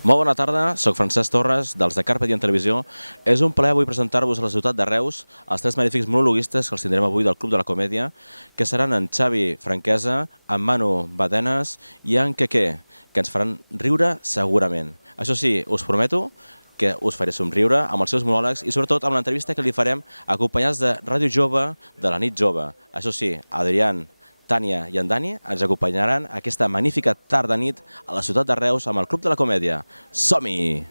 Molt bona tarda, soc Francesc Torres, dels de Carpe Diem Televisió. És un plaer avui presentar-vos a la ciutat de Reus els tres magnífics monologuistes que els tindrem avui del Club de la Comèdia, que seran en Xavi Franquesa, en Manu Badenes i en Quequé, que ens faran riure segurament. Això sí, us prometo que us faré somriure amb els seus monòlegs i sobretot amb l'entrevista que li farem acompanyats de Ràdio Jove de la nit jove. Això sí, Adrián, Tània i en Dani ens acompanyaran aquesta magnífica tarda-nit a la ciutat de Reus amb el Club de la Comèdia. Som-hi!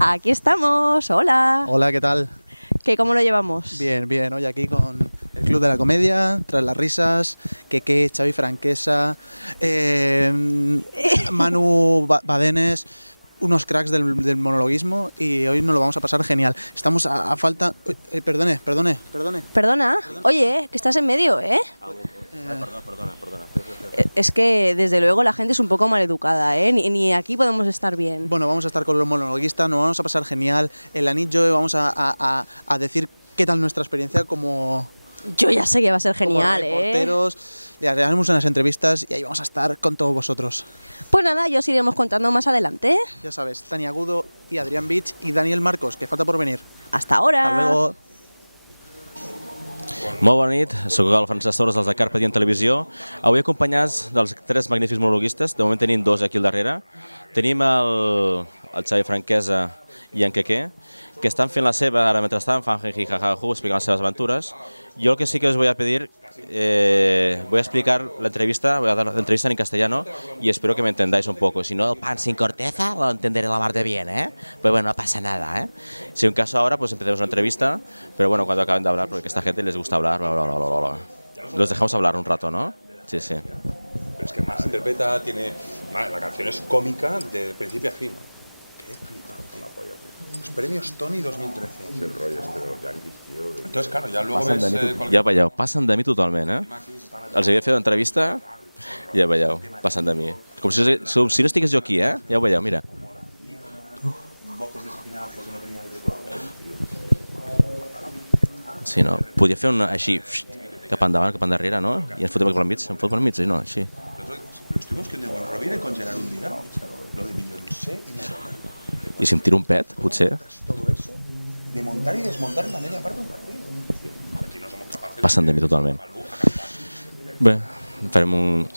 Aquí estamos, hola. Hola, ¿qué tal? ¿Cómo lo llevamos? Bien, bien, hoy aquí con el Club de la Comedia, tras las risas, Quequé, Xavi Franquesa, Manu Badenes, unos cracks del monologuismo y hoy nos lo vamos a pasar genial. Estamos a falta... Perdone. Perdona, oye, que estás en medio, ¿eh? Perdona. Es que desde luego la gente es un poco maleducada, ¿eh? Ni aquí podemos estar bien. Bueno, vamos a estar con los monologuistas, nos vamos a pasar genial. En la nit Jove vamos a decir qué tal nuestra experiencia como... Yo ya sé que va a ser genial, como reporteros. Le haremos unas entrevistas y ahí vamos a estar con todos vosotros. Pues nada, ya os iremos contando más adelante. Ya sabes, Tania Agudo y Adrián Beach y Daniel Marcos, que falta por venir. Hasta ahora. Hasta luego. Molt bona nit, soc el Francesc Torres dels de Carpe Diem Televisió. Avui acompanyats dels tres magnífics monologuistes, de moment tenim dos aquí al darrere. Tenim el Xavi Franquesa i en Quequé, que estan fent la seva, ara mentrestant, fan jiji jajajú, explicant les seves aventures. Yo lo que sí que os voy a pedir, voy a explicar la entrevista, voy a dar la entrevista en castellano y espero que me entendáis un poco. Si no, el pan sin corteza lo entenderé la mar de bien, ¿eh? Pero bueno, no pasa nada, ¿eh? Si un caso ahora, pues empecemos la entrevista, pero bueno, cuando acaben de hablar, porque a esta gente les gusta hablar, bla, bla, bla, bla, bla. Los dejamos hablar un rato, ¿no? Sí, sí. Pero es que más interpreta, la canción es cómica de principio a fin. Qué flipado con la polla, tío. Los premios Tony 2013. Es el rollo este de los Yankees, tío. Entonces, claro, ya luego Passen ves... de mi, ja veieu, passen de mi totalment, eh? Els havia fet l'entrevista, ja veieu, passen de mi. Com si no estigués jo aquí, eh? Ja ho veieu, mira. Sí, no? Podia fer una així, cap endavant, cap endarrere, no? I ens fotem per al mig, em fot per al mig, no? Així. Lo estuvimos que con Rovira y con Gerard un día. Lo de Beyoncé y Madonna. I si em tiro un pet, potser, Todo eso, de montar y desmontar la media parte de un partido. Aquí no somos capaces passen de mi totalment. Bé, farem un...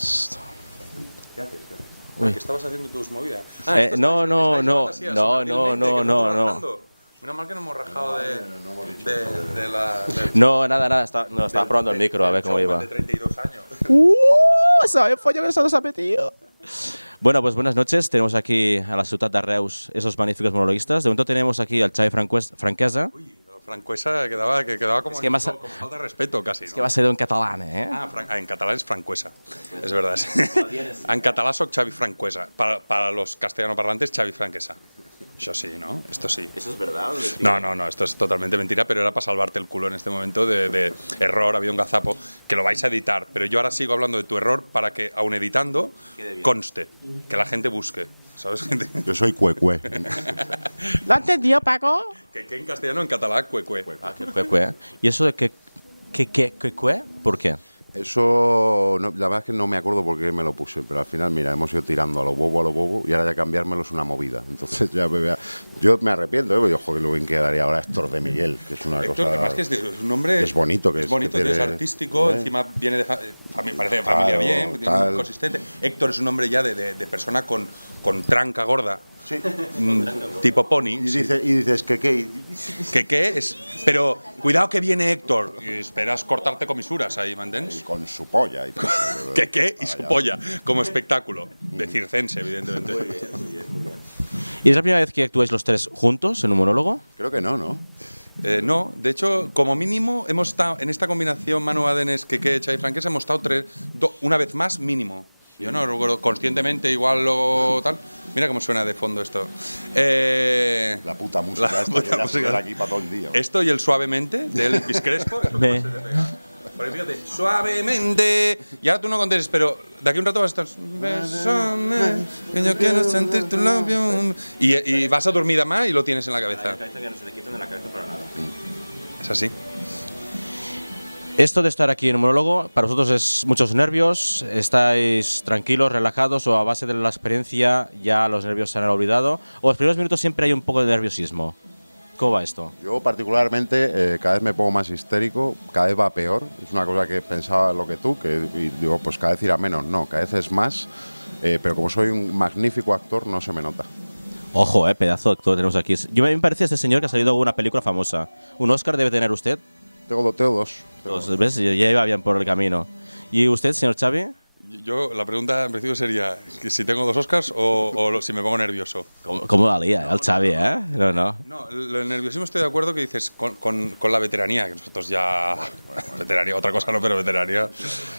Uy. Que estabas haciendo tus movidas. No. Menos mal que no hemos rajado de la... No, nada, estaba probando el micro, a ver cómo iba. De 32 años. ¿Sabes pollo que se nos ha metido? Bueno, pues buenas noches. Tenemos aquí a la ciudad de Reus esos magníficos monologuistas. De momento tenemos aquí al Xavi Franquesa. Uy, Francuesa quedaba como, Es que más- como falta de respeto casi. Es ¿no? que va a ser en catalán, ¿eh? En catalán es Francuesa, es verdad. En catalán soy Xavi Francuesa. Para los castellanoparlantes, Xavi Franquesa. Eso sí, ¿no? Esto sí. ¿Eso es verdad? No, esto es totalmente mentira, pero era para salvarte el culo en este momento de error, ha habido un gazapo, que lo vais a editar. Pero yo ahora sigo hablando de tu error para que, aun editando, conste, que la gente busque. ¿Sabes? Yo soy cuecue. ¿Lo has entendido, Paco? Que en castellano, en catalán, cuecue. Ah, que. ¿Y eso de que ¿Por qué? Eso, la verdad es que no me acuerdo por qué me lo puse, pero al final, mira, hemos ido tirando a lo bobo, y ahora ya cambiármelo es una movida. Entonces ya yo me arrepiento, porque yo, joder, lo bien quedaría ahora Héctor de Miguel, que es una Héctor, cosa... además que es un nombre... Es bonito, es bonito, que es tiene- artístico, encima viene de... parece de familia Claro, bien, tal. consistente. Héctor es un nombre ya de persona con tranca gorda, Sí. tipo pony. Y dices que qué... Que es... Pero cuidado que viene Héctor. Y esperas cortarte comisuras ahí, ¿me Y entiendes? con su polla y todo. Que y su polla, como espectáculo. De circense, evidentemente. ¿Y es la primera vez que actuáis los tres juntos en un monólogo? Creo que no. No, de hecho, como mínimo, hemos estado en esta combinación Manu Badenes, Quequé, Xavi Franquesa, hemos estado una vez más mínimo. Yo no recuerdo conscientemente, igual o tal. Mira cómo suena de fondo esto. La puta música La esta puta que ya se música. queda aquí para todo el día. Esto y el Suavemente de Elvis Crespo. Es lo que Ve. más se te pega. Porque fíjate, suavemente. Y ahora tú no contestes, pero de aquí a un rato vas a estar. Bésame, que yo quiero sentir tu labio. Y vas a dormir más y lo tienes en la cabeza. que no se te quiten de la cabeza para nada. Es así. Esto de estar aquí en un monólogo, para vosotros es muchos nervios, estáis tranquilos, relajados o a base de la experiencia ya los nervios se han olvidado, o los primeros minutos siempre hay un poco de nerviosismo. ¿Cómo va esto? Yo particularmente cada vez me pongo más histérico, cada vez va peor. Es una cosa que pensaba lo que tú, y digo, pues cada vez irá menos. No, cada vez es más, pero como soy un magnífico actor no se me nota. Ojo, pedazo de actor tenemos aquí. Yo me parece este señor que ha salido de una película famosa. ¿Un Oscar debe tener usted? Tengo dos. Dos, ¿ves? Ya iba bien por el camino. ¿Y usted, señor Xavi? Yo, la pregunta en principio sería que si tengo 2 Oscars o si me pongo nervioso. ¿Cómo valía el Xavi, eh? No. No, el nerviosismo estoy de acuerdo que dices con la veteranía, que nosotros ya... veteranía, otra cosa no, pero veteranía.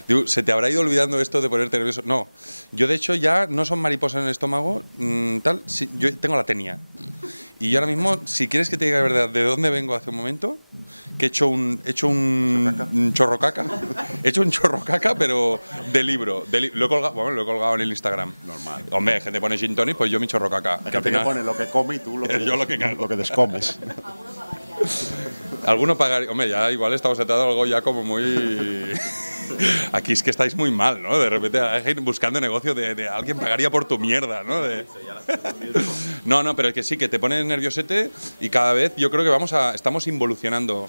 Digo, ¿se te habrá ido olvidando esto de ponerte nervioso? No, yo de hecho ya no son mariposas en el estómago, sí, yo tengo la tenia. Y yo ahora mismo, si quieres que te diga la verdad de dónde vengo hace un momento, que he hecho un chorro caca. He hecho un chorro caca, pero de libro. Lo he colgado en el Instagram. Normal. Hombre, gente pone gin tonic, pues yo mi chorro caca. Que al final pone lo que come y tú lo que, yo lo que cago. Lo que descomes. Alguno pagaría. Hombre, ya igual estamos sentados algo ya como muy... Aquí es que estáis muy mal, ¿no? De repente hay gente buscando negocio de alguien pagaría por tu mierda, ¿no? No, pero es que sí, que te pones nerviosete y cada vez yo creo que estamos involucionando.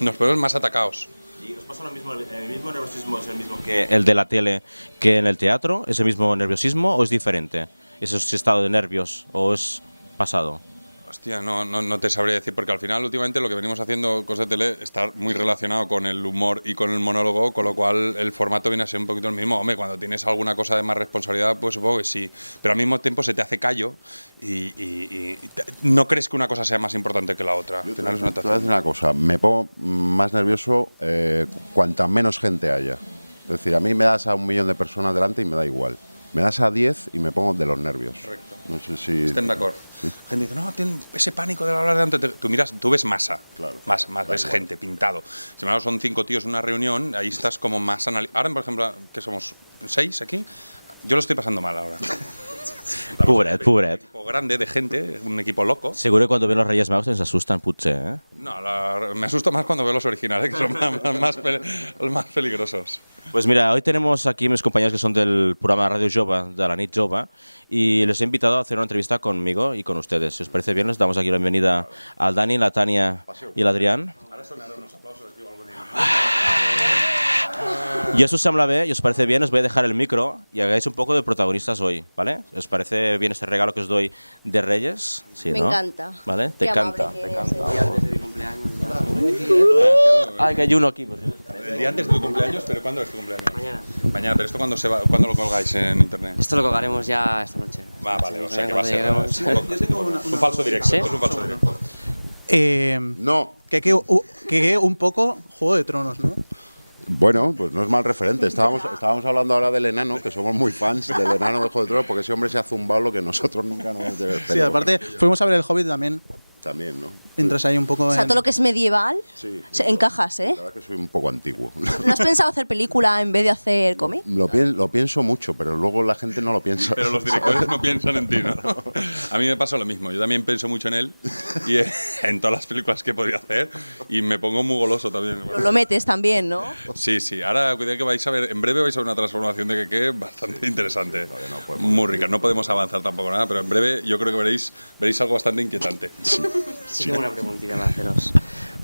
Nos ponemos más atacados. ¿Y os pasa lo mismo? ¿El mismo nerviosismo es el mismo que el de la tele que en el teatro? ¿Es el mismo nerviosismo o es diferente? ¿Es ese estado de nervios o es pasado? Hostia, no te sabría decir, porque al final últimamente lo que venimos haciendo cosas de tele está muy relacionado con el humor y con el monólogo, con lo cual el formato viene a ser un poquito el mismo. Hombre, cuando tienes alguna cosa de más responsabilidad, pues supongo que sí, pero al mismo tiempo se te hace callo y no crees que una cosa sea más importante que la otra. Al final es una Te voy a decir una cosa, me pongo más nervioso cuanta menos gente haya. Es decir, a mí me das a 1 millón de personas delante y me da igual. Me das a 10 y me pongo de los nervios. Correcto. No sé si... Estén de acuerdo. Sí. Gente dice, no, tiene ese pánico de hablar delante. Tú ves masa. Claro. Más, ves gente, pintado. Si son 5 tíos en una reunión, ahí estás como más Ahora, por ejemplo, que somos 6 aquí, yo lo estoy pasando mal ahora. Pobret. Un equipo grande de gente, un equipo loco. Seguro que cuando ven los Reyes Magos se asustan, potser, ¿eh? No, me asusto más cuando veo los originales, que son más peligrosos. Pues mira, hoy tenemos aquí mis compañeros que son del programa Radio Jove, de la Nit Jove, y les he invitado a hacer una entrevista conmigo y con ustedes. Si os parece bien, les damos aquí la bienvenida al Dani, la Tania y el Adrián. Ahora sonarán unos aplausos aquí o algo de... Y eso os sembla bé, y os parece bien, os voy a dejar el micro y hagáis un poco de protagonistas hoy, ¿vale? ¿Os parece bien este regalo que os doy de Reyes? Sí, Me ¿no? encanta. ¿Vale? Qué Te canta. amable que Te eres, canta. Ay, que hay uno aquí. El día antes de tu cumpleaños, pero ¿cuándo es tu cumpleaños? Mañana, pero ¿esto cuándo lo colgáis en internet? Esto lo colgaremos ya esta noche. Vale, o sea que va a Cuando ser lleguemos. es un falso directo. ¿Sí? Esto es un falso directo. No. Que un poco Juego de Tronos, ¿no? Bueno, pues no es mal referente. Estábamos hablando ahora del enano, que somos muy fans del enano de Juego de Tronos, porque ese hombre se ha zumbado lo que nosotros nunca nos hemos hecho. Sí, aparte, fuimos a ver el Hobbit también. También, ¿no? Entras ahí un poco O sea, en... todo lo que es medieval, Sí. encajas, ¿eh? La verdad es que soy un poco antiguo. ¿No has pensado hacer película en vez de hacer cómic? Lo pienso mucho, pero luego la gente no lo piensa. Pero los directores no piensan en ti, ¿no? A mí me pasa lo mismo. Yo también pienso mucho en él y en todas las películas que podría hacer y me pongo muy goloso también. Lo metes también, ¿no? Sí. Ahora cuidado que vais a ver, en breve vais a ver una transformación de Keke bastante interesante. no podemos Muy rica. No podemos avanzar tampoco nada, pero en breve yo creo que veréis algo bastante inquietante. Sí, tengo una preguntita para haceros.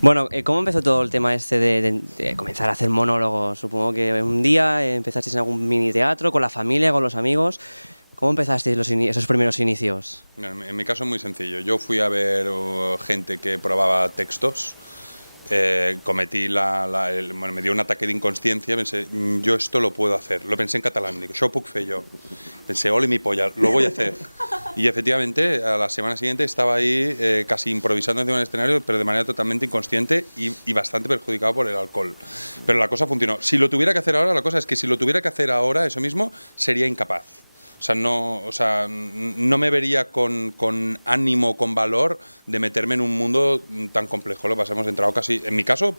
Bueno, ¿cómo empezó todo el tema este de comenzar a hacer monólogos? Supongo que un día empezasteis en algún mini teatro, con la familia, con los amigos. ¿Cómo empezasteis esos primeros inicios? En mi caso es muy sencillo. Yo fui a ver gente que probaba textos. Cometí me dio un ataque de inconsciencia, pensé, yo esto lo puedo hacer. Lo pensé en catalán, digo, yo puc fer yo. Pensé, ole mi polla, lo voy a hacer. Y efectivamente, a la semana siguiente estaba ahí casi improvisando encima del escenario, pero de manera totalmente inconsciente y bastante perjudicado por el alcohol. Pero la cosa funcionó. Si lo tuviera que hacer ahora, la cosa es que si lo tuviera que hacer ahora, eso mismo, sería incapaz. O sea, no me vería con ánimo, con valor de meterme en un mundo tan complejo. Lo que pasa, hemos entrado casi, en mi caso,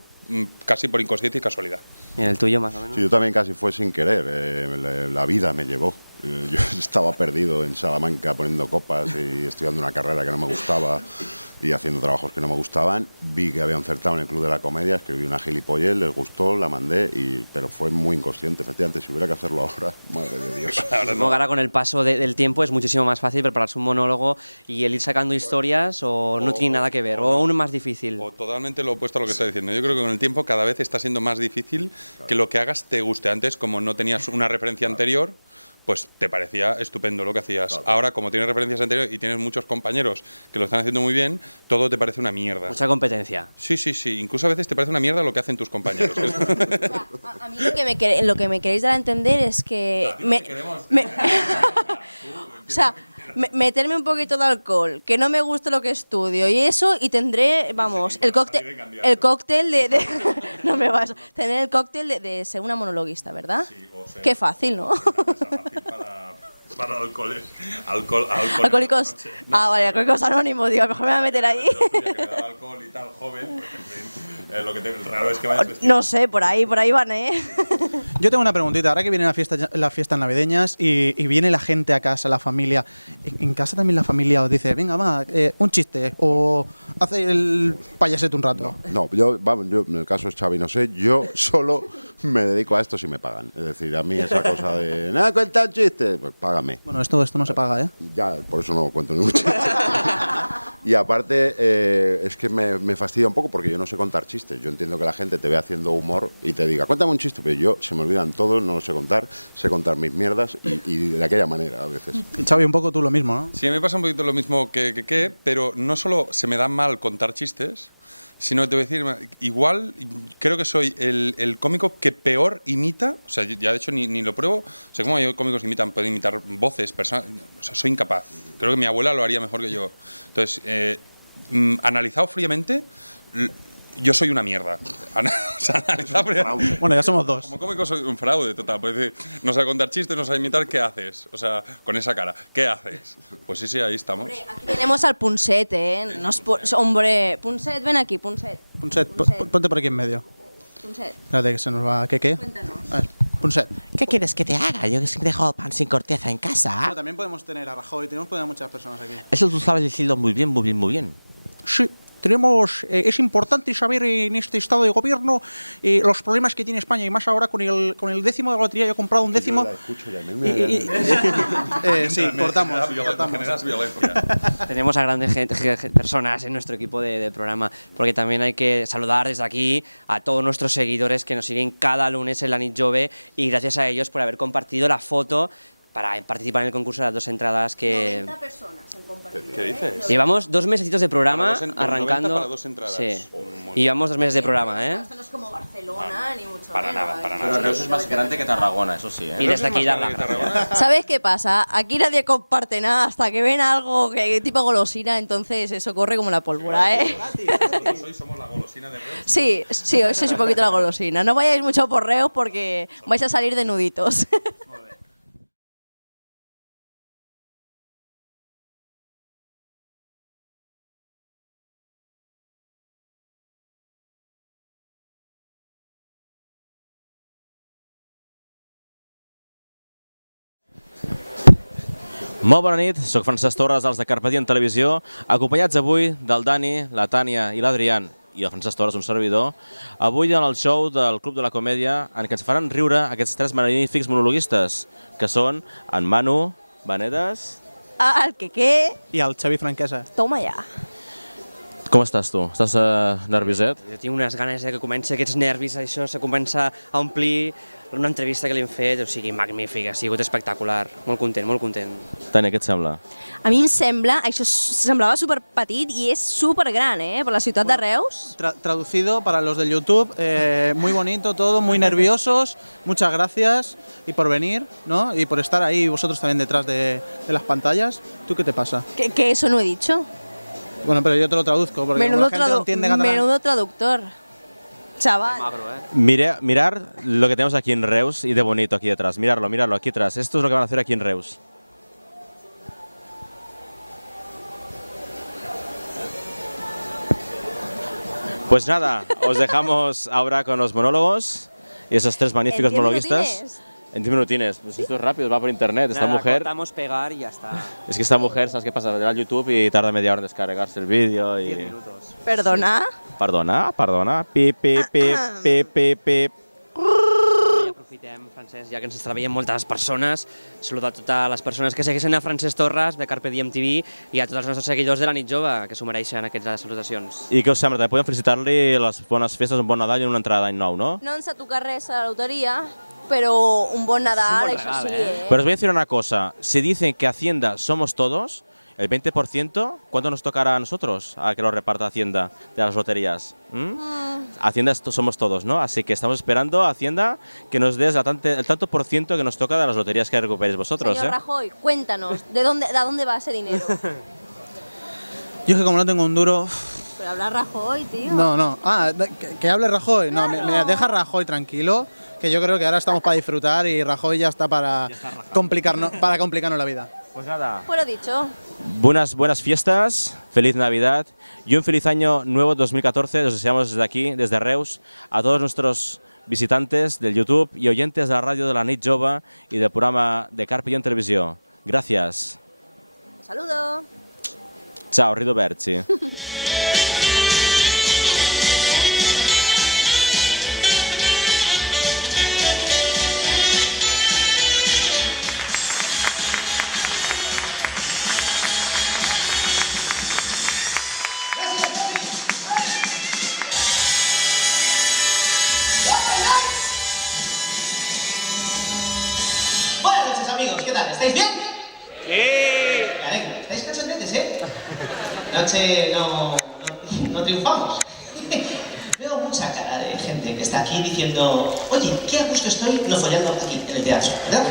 casi por inconsciencia y casualidad. ¿Y el tuyo más o menos? Sí, yo también casi fue sin querer. La vida me llevó. Yo estaba perdido en Salamanca poniendo copas y estudiando una carrera que no me gustaba y haciendo trabajos que no me gustaban. Vi que había un certamen en el Club de la Comedia, escribí una gilipollez, les gustó, la mandé, pero fue muy inconsciente. Efectivamente, si hubiera que hacerlo ahora, madre de Dios. Supongo que ahora con el paso del tiempo es muchísimo más fácil prepararse un monólogo y el ir sacando historias o no tiene nada que ver, o aún más difícil. O totalmente lo opuesto a lo que está diciendo. Yo creo que con el tiempo cada vez está siendo más difícil que lo que hagas te guste. Antes, como no tenías una referencia anterior, pues te parecía estupendo lo que hacías. Ahora, como tienes referencias anteriores y tienes muchos compañeros que lo están haciendo muy bien, todo te parece una mierda. Mucha competencia. Sí. Incluso a veces te parece una mierda lo que hacen tus compañeros. A mí lo que me queréis dar a entender es que... o sea, meterme un poquito de alcohol, que no me guste lo que estudio y eso, y tendré, vamos, el cóctel de no me vas, tener el cóctel de ser una monologuista, ¿verdad? Sí, o sea, qué fácil, ¿no? Para Alcohólicos. Vale, alcohólicos anónimos, digo, mejor me voy a meter ahí. Alcohol y tal, joven, pues, lo que el raro es que vayas vestido. No sé, por ahí van, ¿eh? Yo tengo una preguntita. Ahora que vienen las fiestas navideñas y viene la gente a casa, la familia, ¿en casa también la familia os dice, venga, va, un chiste o hace el payasete un rato? No, yo, en el caso es Xavi, no sé, yo solo me dedico a esto si me pagan. Es decir, a mí esa cosa de, nada, cuenta un chiste, pues págame. Bueno, esto no se paga, ¿eh? Ya, por eso no cuento ningún chiste. Y aparte, es que me fastidia un poco porque yo no sé contar chistes. Yo entiendo que la gente te ve haciendo humor y te diga, cuéntame un chiste, pero yo se me olvidan todos, no lo sé contar mis mierdas y de aquella manera a veces. Y Xavi, un poco tú lo mismo, ¿no? Sí, a mí me pasa un poquito lo mismo pero no solo se me da mal contar chistes, sino te voy a decir, igual creo que soy el cómico que peor imita, o sea, ya de hecho ni lo pruebo, o sea, como hay cómicos que pueden imitar voces, personas, o sea, soy incapaz. Creo que mi abuela lo haría mejor que yo. Entonces, analizado fríamente, yo soy una mierda. O sea, analizado fríamente. Bueno, ya somos dos. Como cómico soy un fraude total. Puedes decir, no sabe contar chistes, no sabe imitar, ¿qué haces? O sea, con esa cara, ¿qué haces? Pues sí, ahí estamos. Aquí tenemos al Punset, ¿eh? Hombre, Punset, ven aquí, Punset. Punset, ponte por aquí en medio. Punset, Espérate que se nos va. ¿Qué? cuéntanos. A ver, Punset. ¿Qué quieres que te haga? Yo que siempre he dejado pan sin corteza en casa. Bueno, también podemos tener a Rajoy, tenemos poner a muchas personas aquí. Eso tú sabes decirlo muy bien, muy bien, muy bien. Sí, tenemos, es importante saber en este estado de gobierno los problemas que tiene España y más ahora con el décimo de la lotería. Yo he comprado un décimo. Sí, cortamos. Generas violencia. Tenemos a grandes personas en nuestro equipo de programa, porque también hay que saludar desde aquí a todos nuestros seguidores que nos siguen cada lunes en la Nit Jove y gracias a ellos por haber compartido la foto para participar en el concurso de las 2 entradas que... 90 personas han compartido. ¿Qué dices? Llevamos 2 mesecitos de programa arrancando. 90 para 2 entradas. Sí. Oh, Y llevamos 2 meses de programa, ¿eh? Esto no es como Barcelona, ni mucho Para menos. nada, para Pero nada. Reus es más grande que Tarragona, eso sí, Y ¿eh? desde aquí dar las gracias. ¿Sabes qué pasa? Aquí nadie comparte nada hasta que ven algo que tipo golosina, entonces eso corre como la pólvora, ¿eh? Nosotros hoy somos la golosina de Reus. Sí, hoy sois un poquito la golosina. No vayáis mucho por Reus porque vais a salir de nuditos. Molt bona nit, soc Francesc Torres dels de Carpe Diem Televisió, acompanyats avui del Dani, la Tània i l'Adrián i el Francesc Torres, un servidor, avui en el show del Club de la Comèdia en què ens faran riure aquests 3 magnífics monologuistes, que són en Manu Benedes. Al que Y al Xavi Franquesa. toma ja. Com estàs tu? Estàs nervioset? Jo tinc unes ganes que comenci aquests nervis, això se comença a omplir una entrevista que li hem fet, o sigui, magnífica, ha sigut espectacular, molt content, molt content. Tània, què et sembla? A mi em sembla, això semblava superpetit i és supergran, per la ciutat de Reus. Traducido para los del YouTube, muy bonito todo, muy nerviosos, muchas gracias y por venir, ¿no? Y por estar ahí vosotros también detrás de las pantallas. ¿Tú qué te pasa? Que eso no he dicho. Bueno, pero yo te lo traduzco porque como la gente no entiende catalán. Menudo traductor. Chaval. Mirar lo que tenemos aquí en Reus y de bonito aquí detrás. Mirarlo aquí atrás. Esto es lo que van a hacer aquí en Reus. Pues nada, os dejamos ahora con los monólogos y esos tres magníficos ¿En 10 monologuistas. minutines? En 10 minutines. Pues esto es rápido, va por internet. Esta Nada, mujer... cortamos, pegar y ya está. Es que esta mujer, ¿sabes qué pasa? Le da al YouTube y tarda media hora en descargarse el vídeo 10 y... minutos. ¿Perdona? Perdona. Pip, pip, pip, pip, pip, pip. I aprofitem, Francesc, ja que ens està veient moltes persones, saludar a totes les persones que segueixen a Francesc Torres, de Carpe Diem TV, i a tots els nostres seguidors de la nit jove, que s'ho mereixen aquestes salutacions. I què us sembla? També podem felicitar-li les bones festes, un bon Nadal i una entrada d'any nou, ¿no? No ens ha tocat res a la lotería, pero un bon Nadal, buen eso regalo, sí, ¿eh? Pero os voy a decir una cosa. Si dicen que Hacienda somos todos, el 20%, ¿cuánto nos tocará a nosotros a que lo reparta Hacienda de las loterías? Hacienda somos todos, ¿no? Así que estamos esperando, Hacienda, que nos des el tanto por ciento que nos toca de las loterías que recuperéis vosotros. Señor Rajoy, cuéntanos, ¿de dónde va ese dinero? Yo es que como no tengo un duro... Pero habla Rajoy, tío. No. Ah, que hable Rajoy. No, Claro. me deja Rajoy tranquilo, que yo creo que ahora estamos para disfrutar y Rajoy ya está para complicarnos la vida. Pues nada. Pues lo dicho. Buenas fiestas, feliz Navidad y un feliz año nuevo 2014. Os deseamos desde aquí, desde Reus, a todos nuestros visitantes del YouTube y oyentes de la radio de la Nit Jove y del programa de Carpe Diem Televisió. Gracias. Un saludo. Ciao, Ridoberti. Buenas noches, amigos, ¿qué tal? ¿Estáis bien? Sí. Me alegro. ¿Estáis cachondetes, Noche no triunfamos. Veo mucha cara de gente que está aquí diciendo, oye, qué a gusto estoy no follando aquí en el teatro, ¿verdad?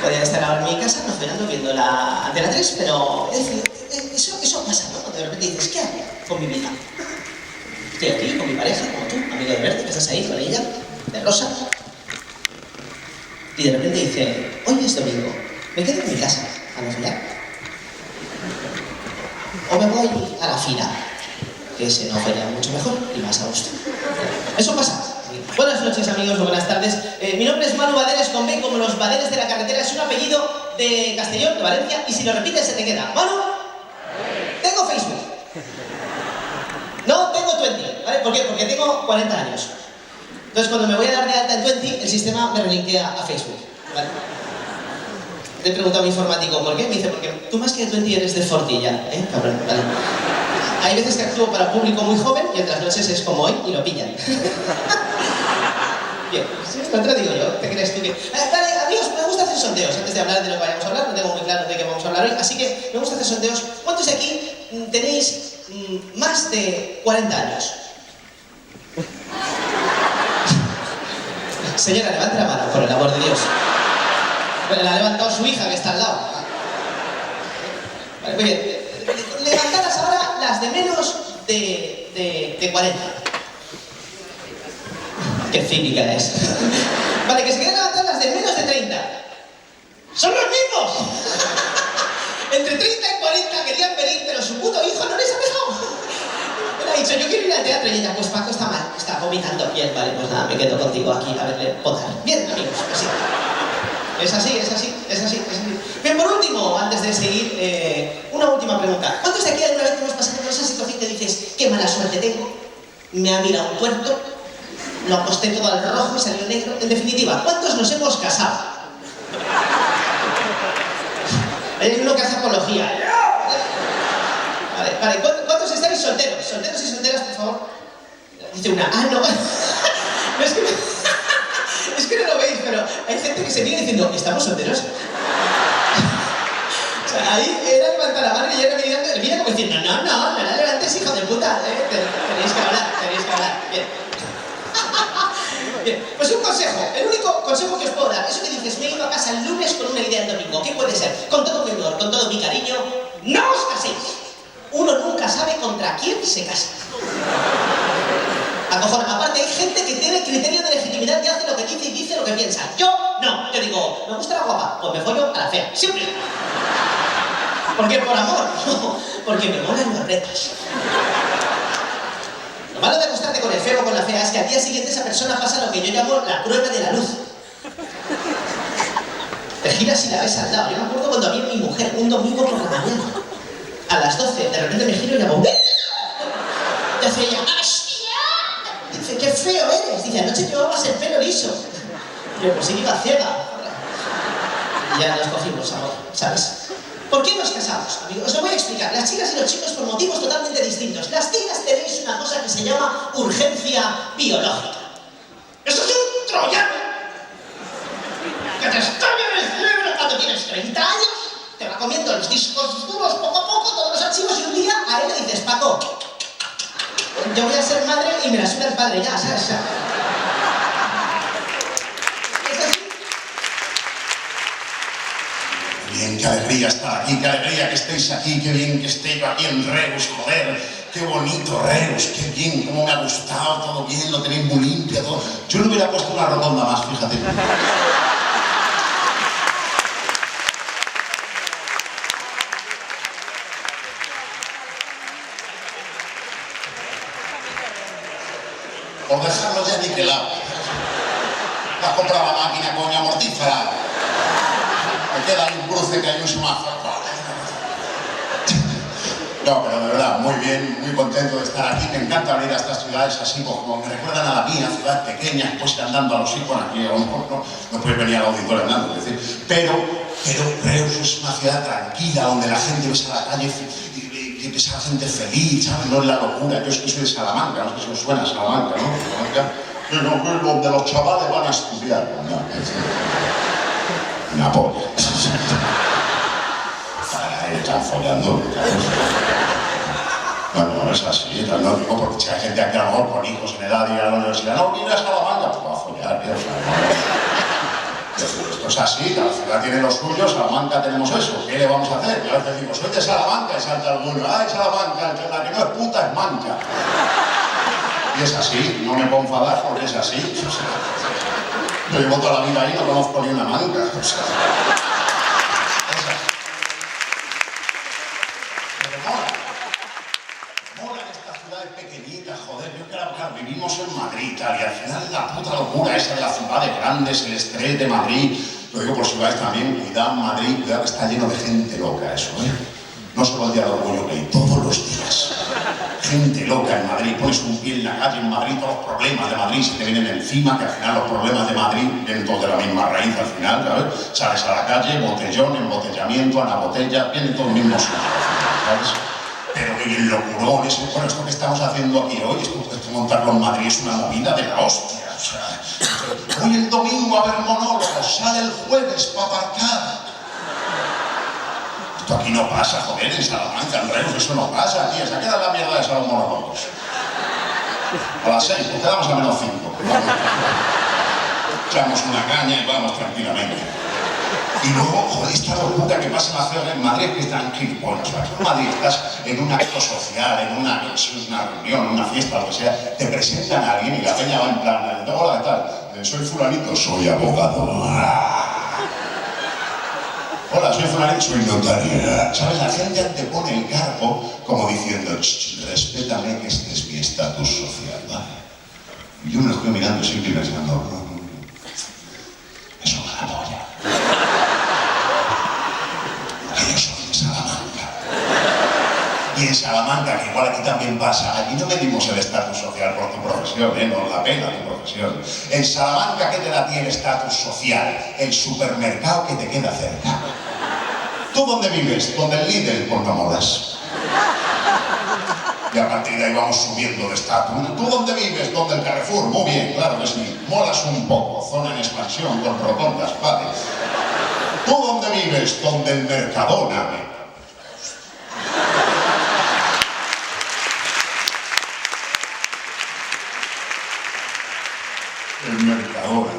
Podría estar ahora en mi casa no follando viendo la Antena 3, pero es decir, eso pasa, ¿no? De repente dices, ¿qué hago con mi vida? Estoy aquí con mi pareja, como tú, amigo de verde, que estás ahí con ella, de rosa. Y de repente dice, hoy es domingo, ¿me quedo en mi casa a no follar? O me voy a la fila, que se no folla mucho mejor y más a gusto. Eso pasa. Buenas noches, amigos, o buenas tardes. Mi nombre es Manu Badenes, con B como los Badenes de la carretera. Es un apellido de Castellón, de Valencia, y si lo repites se te queda. Manu, tengo Facebook. No tengo 20, ¿vale? ¿Por qué? Porque tengo 40 años. Entonces, cuando me voy a dar de alta en 20, el sistema me relinkea a Facebook, ¿vale? Le he preguntado a mi informático, ¿por qué? Me dice, porque tú más que 20 eres de Fortilla, cabrón, ¿vale? Hay veces que actúo para público muy joven y otras noches es como hoy y lo pillan. Bien, no te lo digo yo, ¿te crees tú que...? Vale, amigos, me gusta hacer sondeos antes de hablar de lo que vayamos a hablar, no tengo muy claro de qué vamos a hablar hoy, así que me gusta hacer sondeos. ¿Cuántos de aquí tenéis más de 40 años? Señora, levante la mano, por el amor de Dios. Bueno, la ha levantado su hija, que está al lado. Vale, muy bien. Levantadas ahora las de menos de 40. Qué cínica es. Vale, que se queden levantadas las de menos de 30. ¡Son los mismos! Entre 30 y 40 querían venir, pero su puto hijo no les ha dejado. Me ha dicho, yo quiero ir al teatro, y ella, pues Paco está mal, está vomitando. Bien, vale, pues nada, me quedo contigo aquí a verle potar. Bien, amigos, pues sí. Es así. Bien, por último, antes de seguir, una última pregunta. ¿Cuántos de aquí alguna vez hemos pasado por esa situación que dices, qué mala suerte tengo? Me ha mirado un tuerto, lo aposté todo al rojo y salió negro. En definitiva, ¿cuántos nos hemos casado? Hay uno que hace apología. Vale, ¿cuántos estáis solteros? Solteros y solteras, por favor. Dice una, no. No, es que no lo veis, pero hay gente que se viene diciendo, ¿estamos solteros? O sea, ahí era levantar la mano y ella me mira como diciendo, no la levantes, hijo de puta. Tenéis que hablar. Bien. Bien, pues un consejo, el único consejo que os puedo dar. Eso que dices, me he ido a casa el lunes con una idea el domingo. ¿Qué puede ser? Con todo mi honor, con todo mi cariño, ¡no os caséis! Uno nunca sabe contra quién se casa. Acojona. Aparte, hay gente que tiene criterio de legitimidad y hace lo que dice y dice lo que piensa. Yo no. Yo digo, ¿me gusta la guapa? Pues me follo a la fea. Siempre. ¿Por qué? Por amor. No, porque me molan los retos. Lo malo de acostarte con el feo o con la fea es que al día siguiente esa persona pasa lo que yo llamo la prueba de la luz. Te giras y la ves al lado. Yo me acuerdo cuando había mi mujer un domingo por la mañana. A las 12, de repente me giro y la hago... Y hace ella... ¡Hostia! Dice, qué feo eres. Dice, anoche llevabas el pelo liso. Y yo, pues sí que iba ciega. Y ya nos cogimos, amor, ¿sabes? ¿Por qué nos casamos, amigos? Os lo voy a explicar. Las chicas y los chicos por motivos totalmente distintos. Las chicas tenéis una cosa que se llama urgencia biológica. ¡Eso es un troyano! ¡Que te estalla en el cerebro cuando tienes 30 años! Te va comiendo los discos duros poco a poco, todos los archivos, y un día a él le dices, Paco, yo voy a ser madre y me la suena el padre ya, ¿sabes? Es así. Bien, qué alegría estar aquí, qué alegría que estéis aquí, qué bien que esté yo aquí en Reus, joder, qué bonito Reus, qué bien, cómo me ha gustado, todo bien, lo tenéis muy limpio, todo. Yo le hubiera puesto una rotonda más, fíjate. O dejarlo ya niquelado. La compra la máquina, coño, amortízala. Me queda un cruce que hay un semáforo. No, pero de verdad, muy bien, muy contento de estar aquí. Me encanta venir a estas ciudades así, como me recuerdan a la mía, ciudades pequeñas, pues andando a los iconos aquí, a lo mejor no puedes venir al auditorio andando, es decir. Pero Reus es una ciudad tranquila, donde la gente ves a la calle y ves a la gente feliz, ¿sabes? No es la locura. Yo es que soy de Salamanca, no sé si os suena Salamanca, ¿no? Salamanca, donde los chavales van a estudiar, ¿no? Una polla. Están follando. No es así, no digo porque si hay gente aquí a lo mejor con hijos en edad y a la universidad, no, mira a Salamanca, pues va a follar, tío. Esto es así, la ciudad tiene lo suyo, Salamanca tenemos eso, ¿qué le vamos a hacer? Y a veces digo, soy de Salamanca y salta alguno, ¡ay, Salamanca! La que no es puta es manca. Y es así, no me puedo enfadar porque es así. Yo llevo toda la vida ahí, no conozco ni una manca. Vivimos en Madrid, tal, y al final la puta locura esa de las ciudades grandes, el estrés de Madrid, lo digo por ciudades también, cuidado Madrid, cuidado que está lleno de gente loca eso, ¿eh? No solo el día del orgullo gay, todos los días. Gente loca en Madrid, pones un pie en la calle en Madrid, todos los problemas de Madrid se te vienen encima, que al final los problemas de Madrid vienen todos de la misma raíz al final, ¿sabes? Sales a la calle, botellón, embotellamiento, ana botella, vienen todos los mismos sitios, ¿sabes? Pero que el locurón, eso, bueno, esto que estamos haciendo aquí hoy, esto montarlo en Madrid es una movida de la hostia. O sea, hoy el domingo a ver monólogos, sale el jueves para aparcar. Esto aquí no pasa, joder, en Salamanca, en Reus, eso no pasa aquí, se queda la mierda de esos monólogos. A las 6, pues quedamos a menos 5. Echamos una caña y vamos tranquilamente. Y luego, joder, esta locura que pasa en la ciudad de Madrid, que están gilipollas. O sea, en Madrid estás en un acto social, en una reunión, una fiesta, lo que sea, te presentan a alguien y la peña va en plan, hola, ¿qué tal? Soy fulanito, soy abogado. Hola, soy fulanito, soy notario. ¿Sabes? La gente antepone el cargo como diciendo, respétame que este es mi estatus social, ¿vale? Y yo me lo estoy mirando siempre pensando, eso me la polla. Yo soy de Salamanca. Y en Salamanca, que igual aquí también pasa, aquí no medimos el estatus social por tu profesión, no la pena tu profesión. En Salamanca, ¿qué te da a ti el estatus social? El supermercado que te queda cerca. ¿Tú dónde vives? Donde el Lidl, pues no molas. Y a partir de ahí vamos subiendo de estatus. ¿Tú dónde vives? Donde el Carrefour. Muy bien, claro que sí. Molas un poco. Zona en expansión, con rotondas, vale. ¿Tú dónde vives? Donde el Mercadona. El Mercadona.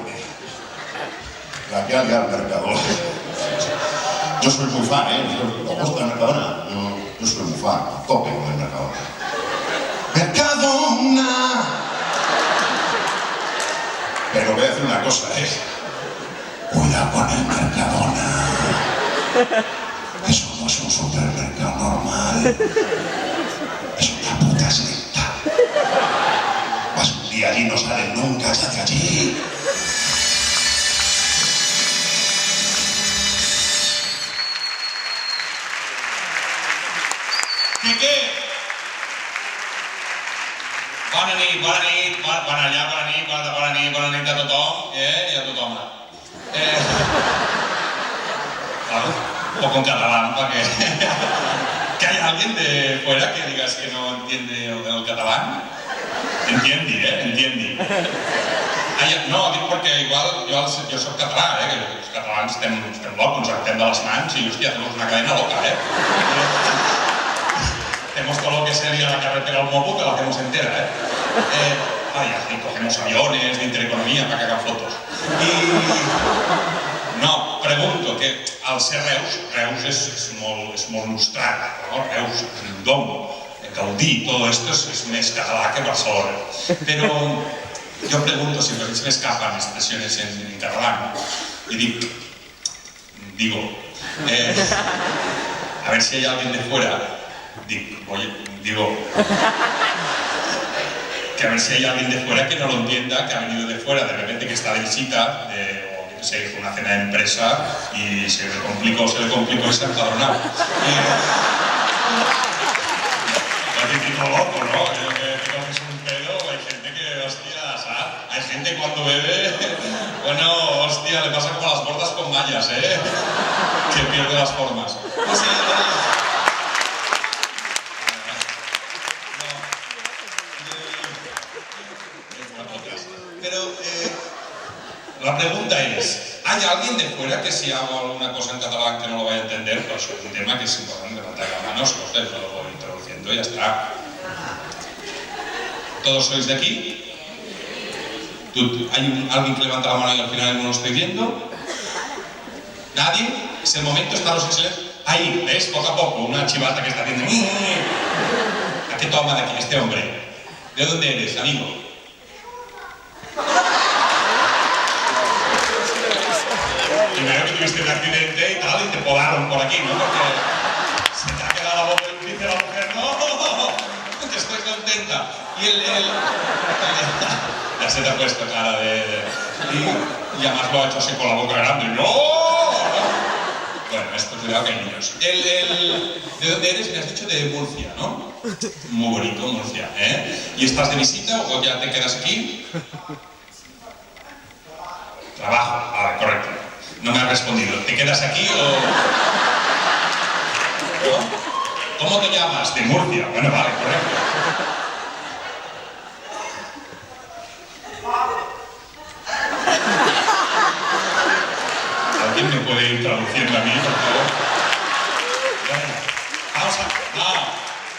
La que haga el Mercadona. Yo soy muy fan, ¿eh? ¿Te gusta el Mercadona? Yo soy muy fan. Tope con el Mercadona. ¡Mercadona! Pero voy a decir una cosa, ¿eh? Cuidado con el Mercadona. Eso no es un supermercado normal. Es una puta secta. allí no salen nunca, ya de allí. Quique! Bona nit a tothom, i a tothom. Claro, un poco en catalán, para que hay alguien de fuera que digas que no entiende el catalán. Entiendi. No, dic perquè igual jo soc català, que els catalans estem locos, ens agafem de les mans i, hòstia, hacemos una cadena loca, Hacemos todo lo que sería la carretera al Mopo, que la hacemos entera, y cogemos aviones de intereconomía para que hagan fotos. No, pregunto que al ser Reus és molt nostrat, no? Reus, Riudom, Gaudí, todo esto es més català que Barcelona. Pero yo pregunto, si me escapan expresiones en catalán, y digo, a ver si hay alguien de fuera, digo, que a ver si hay alguien de fuera que no lo entienda, que ha venido de fuera, de repente que está de visita, o que se hizo una cena de empresa y se le complicó y se ha empadronado. Típico loco, ¿no? Que coges un pedo, hay gente que, hostia, ¿sabes? Hay gente cuando bebe, bueno, hostia, le pasa como a las bordas con mallas, que pierde las formas. Pues, pero la pregunta es, ¿hay alguien de fuera que si hago alguna cosa en catalán que no lo vaya a entender? Pues es un tema que es importante levantar las manos, lo voy introduciendo y ya está. ¿Todos sois de aquí? ¿Hay alguien que levanta la mano y al final no lo estoy viendo? ¿Nadie? Es el momento, estaros en silencio. Ahí, ¿ves? Poco a poco, una chivata que está haciendo... ¿A qué toma de aquí este hombre? ¿De dónde eres, amigo? Primero que tuviste un accidente y tal, y te podaron por aquí, ¿no? Porque se te ha quedado la boca y dice la mujer, no, que estoy contenta. Y ya se te ha puesto cara y además lo ha hecho así con la boca grande, ¡no! Bueno, esto cuidado que hay niños. ¿De dónde eres? Me has dicho de Murcia, ¿no? Muy bonito, Murcia, ¿Y estás de visita o ya te quedas aquí? Trabajo, vale, correcto. No me has respondido. ¿Te quedas aquí o...? ¿No? ¿Cómo te llamas? De Murcia. Bueno, vale, correcto. ¿Alguien me puede ir traduciendo a mí, por favor? Bueno, vamos a...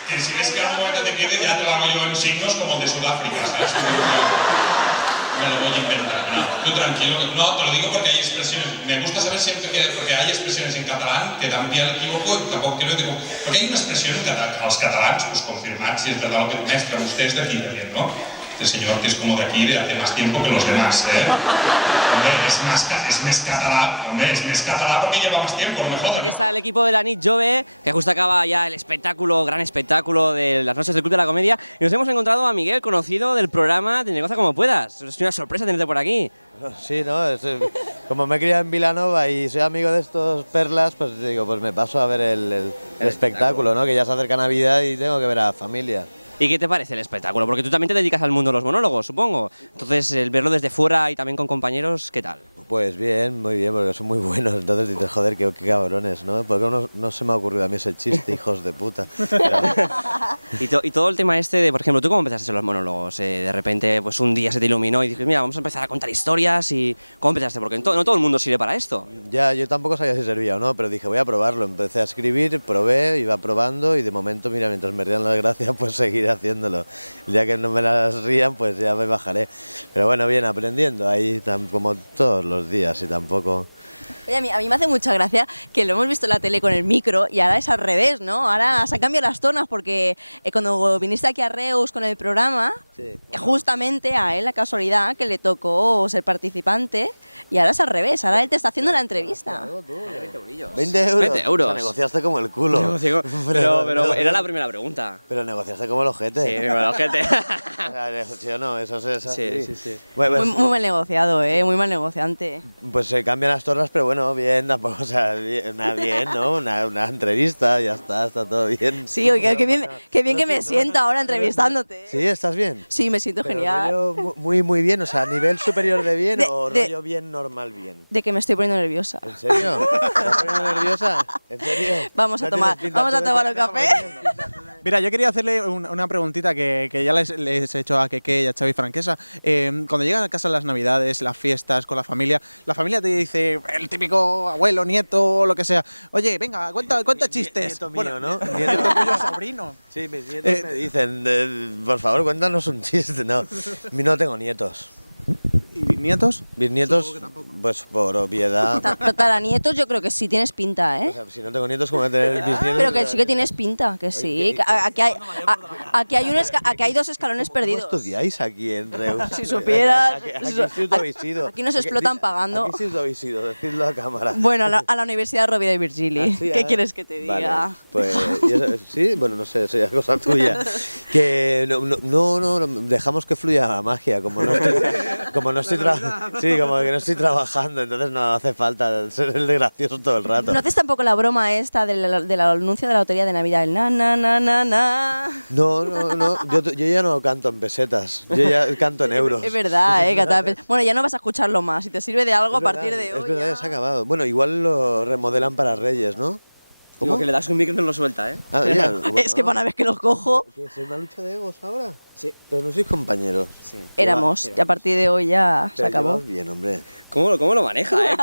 que si ves que algún momento te quede, ya te lo hago yo en signos como el de Sudáfrica, ¿sabes? Me lo voy a inventar, no, tú tranquilo, no, te lo digo porque hay expresiones, me gusta saber siempre que, porque hay expresiones en catalán que dan pie al equivoco y tampoco quiero que, porque hay una expresión en catalán, a los catalans, pues confirmad si es verdad lo que maestra, usted es de aquí también, ¿no? Este señor que es como de aquí de hace más tiempo que los demás, Hombre, es més català porque lleva más tiempo, no me jodas. Aquí está el equipo de la Nit Jove, que justo acaba ya el espectáculo, gran espectáculo de las noches del Club de la Comedia, y nos hemos encontrado a Miguel, conocido del programa de Negocia como puedas. Es una sorpresa tenerte por aquí. Sí, ¿no? Como me he criado en Vilanova y soy amigo de estos perlas, pues digo, pues me paso a ver el espectáculo, ¿no? Que ya se acerca Navidad y tengo que ver a la familia. ¿Y qué te parece el espectáculo? Porque tú también te dedicas al mundo de los monólogos, supongo. Entonces, el verlo desde fuera y también con compañeros, ¿qué tal? Pues bien, muy bien, porque son muy buenos. Entonces dices, joder, qué cabrones, ¿no? Porque no se me ha ocurrido a mí ese chiste, hijos de puta. Pero... y todo el tema este de, por ejemplo, ¿tú cómo empezaste a hacer los monólogos? De repente, pues un día se te iluminó y dijiste, mira, vamos a empezar a contar historias y... ¿Cómo empezaste? Porque no todo el mundo sirve para esto. Ya, yo tampoco sabía si servía o no, pero dije, voy a probarlo. Empecé a escribir, probé, iba probando y de momento, mira, mientras me rían las gracias, pues seguiré haciéndolo. El día que no me las rían, pues ya me bajaré. Pero bueno, bien, aprendiendo ahí como todos los días y tampoco... Oye, a mí me hace mucha gracia que lo hemos visto en la tele con el micro y ahora es al revés, ¿no? Ahora se han cambiado las tonas porque cuando viniste aquí a Reus con el programa, justamente a él la casualidad que le tocó ser participante y ahora es al revés, ahora él te está haciendo la entrevista. 20 euros. 20 euros. O sea, negociaste como el culo. Pero era la primera pregunta. Pero negociaste como el ojete. Sí, como el ojete. O sea, ¿sí o no? Eso es así. Sí. Bueno, Muy mal negociado, muy mal negociante. pues se cambian las tornas, pero bueno, bien, tampoco, o sea, bien, ¿no? Una entrevista, ya está todo bien. Sí, oiga, qué bien que me siento ahora entrevistándote. ¿Sí? ¿Estás bien? Sí, me siento Pero genial. rollo muy bien, o sea, nivel superior de bien o rollo bien normal bien. De que me estoy poniendo nerviosa. ¿En serio? ¿Estás poniendo nerviosa? ¿En serio? Vamos a tomar un café. Mira, yo quería hacerle una preguntita que ya les he hecho a Keke y a Xavi Franquesa. Cuando llegas a casa en las navidades, las fiestas, con la familia te dice, el típico abuelo, nieto, lo que sea, oye, venga, cuenta chistes. Nieto mío, ¿no? Nieto tuyo, sobrino. Sí, mis nietos me dicen, por favor, cuéntanos un chiste. No tengo nietos. ¿Y bisnietos? Bisnietos, pues por obviedad. Tataranietos yo creo que sí tienes pinta, O sea, si no tengo nietos, ¿cómo voy a tener bisnietos? Pero que sí que tienes pinta, que sí. Aquí hay 2 escalones perdidos. ¿Cómo estudiáis aquí en Reus? Si supieras. Aquí nos explotan pagando. Aquí sí os habéis ido, decidlo a cámara. Bueno, a la Universidad Rovira y Virgili. ¿Qué quieres que te diga? Vale, pues, sí, bueno, no sé, eso ya es cosa tuya. Que no, dejamos que fluya la magia, como no estoy trabajando, entonces no hace falta ser el de gracioso todo el rato. ¿No haces tampoco la broma esta del anuncio de la lotería de Navidad? El na. No, yo ya no canto en pesetas, yo ya canto en euros. Es verdad, bueno, ya no vas a escucharlo más. Si te sirve de algo a partir de hoy. Es verdad, ya se ha acabado. Bueno, igual lo remodelan para Reyes, ¿no? Como que le das un micro y no lo suelta, ¿eh? Ah, ya, bueno, Es que una vez que los cojo, ¿Es una lucha de egos ahora? Sí. Pero no sois compañeros. Sí. éramos. Y a partir de hoy ya se Pero acabó. llevas bien, hombre. ¿Cómo lo maneja, eh?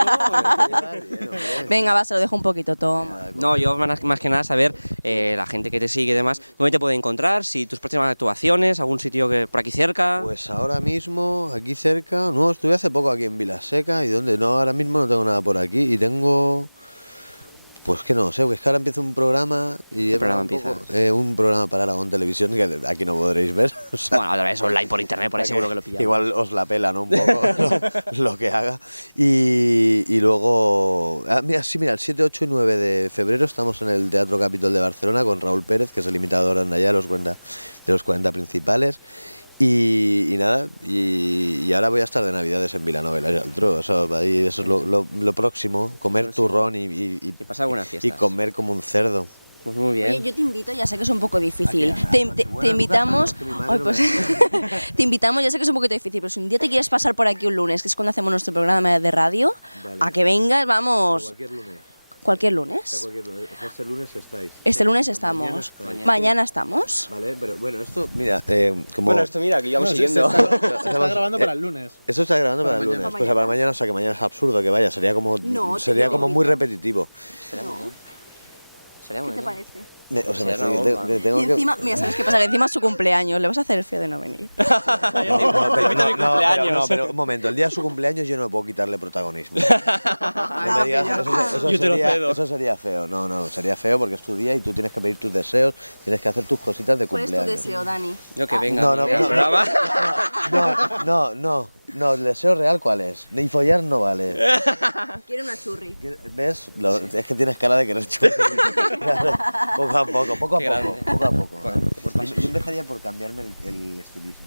Venga, va, se lo dejo un poquito, Tom. No, yo más que nada saber la gente que te sigue y demás, dónde te puede encontrar, si tus próximas actuaciones, algún sitio que por aquí cerca. Pues ahora mismo, aquí cerca, no, estuve hace poco aquí en Vilaseca y donde no, ahora mismo no tengo nada por aquí y tengo... Pues que no sé, porque es que ahora empieza un programa y... ¿Qué programa empieza? Un programa para Aragón Televisión que aquí no podréis ver. O sea, Bueno, otra vez online por internet, por ahí seguro que lo pillamos. igual os la pelan un poco lo que haga. Y luego... mira, el 7, 8 y 9 de febrero estamos en el Teatro Capitol de Barcelona con Raúl Pérez, que es el imitador de allá de los 40 principales. Y nada, y ahora voy a estar de Navidades en Vilanova y la Geltrú. Eso es lo próximo, comer turrón y pasar buenas fiestas. Y comer como un cerdo. Pues muy bien. Oye, yo te invito, ya sé que es un poco difícil. Te invitamos. Ay, pues, te invitamos, ya sé que es un poquito difícil, pero si un día te quieres pasar por aquí un lunes, que es cuando hacemos nuestro programa de radio, a que vengas, vamos. Cualquier lunes. Este lunes estáis. Este lunes estamos. Mañana estamos. Vale, pero bueno, esto, mira, como... Bueno, esto mira, que íbamos siguiendo. Se está grabando para el lunes. Eso está grabando para el lunes. Pues para mañana, o sea que mañana es absurdo que vaya, sería como muy repetitivo. Sería muy ¿Qué te bien. parece? O sea, Sería una bomba. tengo Y encima, mira, ¿sabes qué pasa? Que encima es su cumpleaños, le vas a hacer el feo de no venir. Pero un momento, el día de su cumpleaños yo no puedo quitarle protagonismo. No me digas, eso sería feo. No, sería feo porque es tu día y tú tienes que pedir tus deseos, tienes que hacer tus cositas de ¿Cuál es tu cumpleaños. deseo, Dani? Yo que venga. No, el deseo real ¿cuál es? Ni follar no vale. Quiero una churri. ¿Ves? Es que tienes cara de querer churri. Poco a poco. Yo empezaría por cambiarme el estilismo.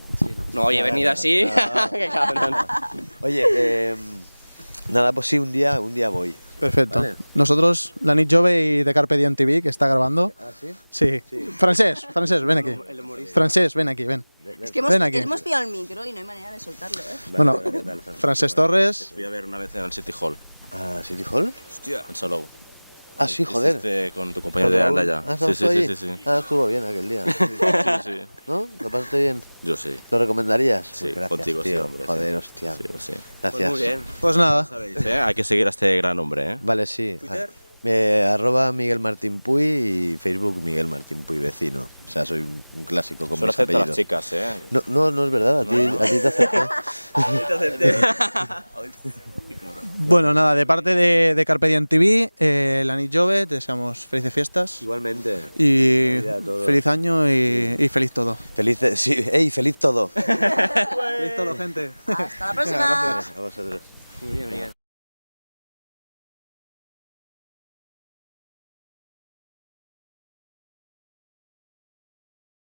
No, oye, venid así. Qué cabrón. Oye, nada, pues sí, un día voy. Perfecto. Vale. Nosotros, la nit jove y de Carpe Diem TV, que está grabando. ¿Ah, sí? Sí. Francés, ven aquí. Francés, ven aquí, ven. Es que Ven aquí. hemos pillado el micro y no hay manera de soltarlo, ¿eh? Bueno, Francés Torres. Fui a ver una vez en el City Hall. ¿Ah, City Hall? Hostia. En Salou. Ah, sí, joder. Estuviste con tu compañero de anda ya. Ah, Sí. Ah, estuvo bien aquel día. Sí. ¿No? ¿Lo pasaste bien? Yo sí. ¿Lo recomendarías? Sí, Pues gracias, contigo sí, tío. hombre. Joder, sí. hostia. Sí, pues sí. Gracias. Muy bien. Pues nada. Hay que seguir a este gran hombre, ¿eh? Vale, sí. Arroba Miguel Martín Puy y Facebook Miguel Martín Puy vecino. O sea, soy un clásico con Suele mis hacerte a las apellidos. chicas, ¿eh? No es verdad, a ti te acepté. Te acepté. Bueno, nada, de parte de Carpe Diem TV, la nit jove, te deseamos felices fiestas. Igualmente. Y Navidad a todos. feliz año y feliz todo. Feliz, sí, ey, feliz todo. Feliz todo, gente. Hasta la próxima. Gracias. A vosotros. Muy bien, Miguel.